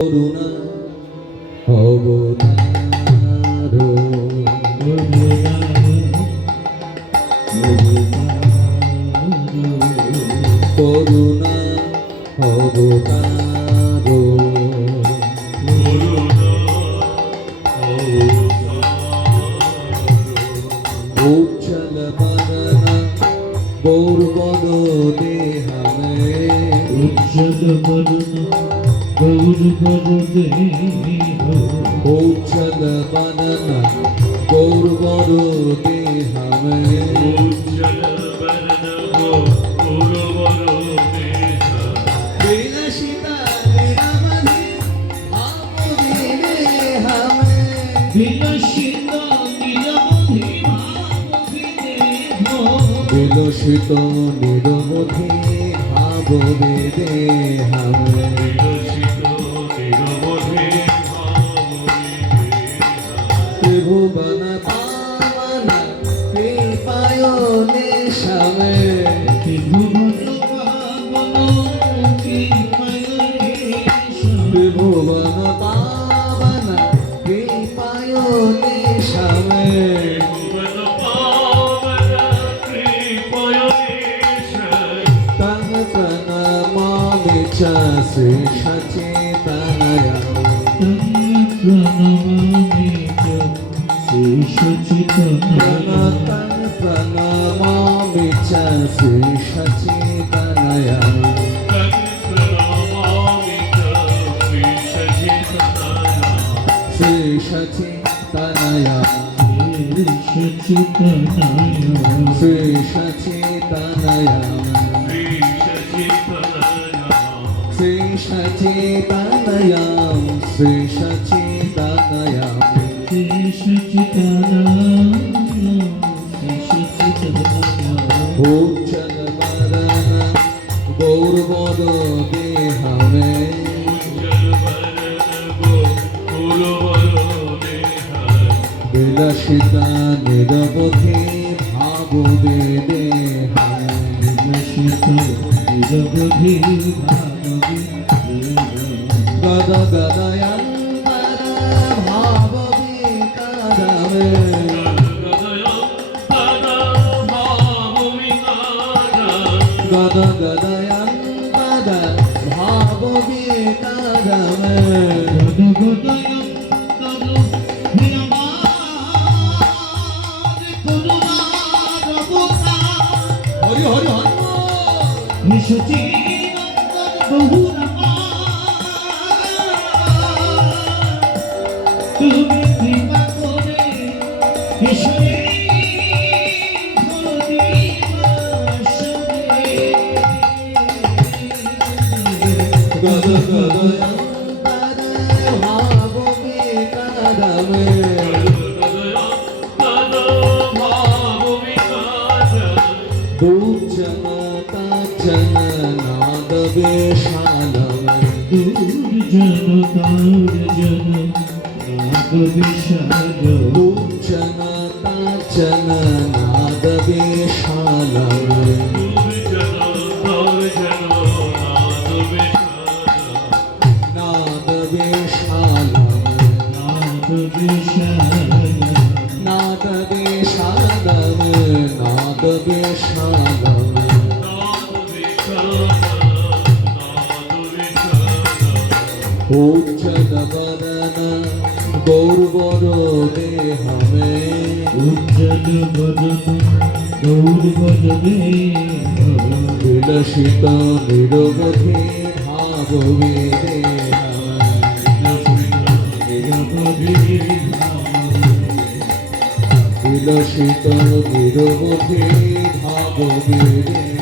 করুণা অবতার করুণা অবতার উজ্জ্বল বদন গৌরবদ দেহামে উজ্জ্বল বদন গৌরবদ দেহ উজ্জ্বল বদন গৌরবদ দেহামে উজ্জ্বল বদন গৌরবদ দেহ বিলাসিতা নিরবধি ভাববে দেহামে বিলাসিতা নিরবধি ভাববে দেহ বিলসিত নিরবধি ভাববে দেহামে ত্রিভুবন পাবন কৃপায়নে সামে ত্রিভুবন পাবন কৃপায়নে সামে তং প্রণমামি চ শ্রী সচেতনয়া प्रणमामि च श्री सच्चिदानय श्री सच्चिदानय श्री सच्चिदानय श्री सच्चिदानय श्री सच्चिदानय उज्ज्वल बदन गौरबद देहमे विलसिता निरवधि भाववे गद गदयं भाववे कादमे गद गदयं पद भावविकादमे हरि हरि हरि তুমি কৃপা করে ঈশ্বরে गद गदयं पद भावविकादमे दुर्जनता जननाद वेशालमे दुर्जनता जननाद वेशालमे नाद वेशालमे नाद वेशालमे नाद वेशालमे उज्ज्वल बदन गौरबद देहमे उज्ज्वल बदन गौरबद देह विलसित निरवधि भाववे विलसित निरवधि भाववे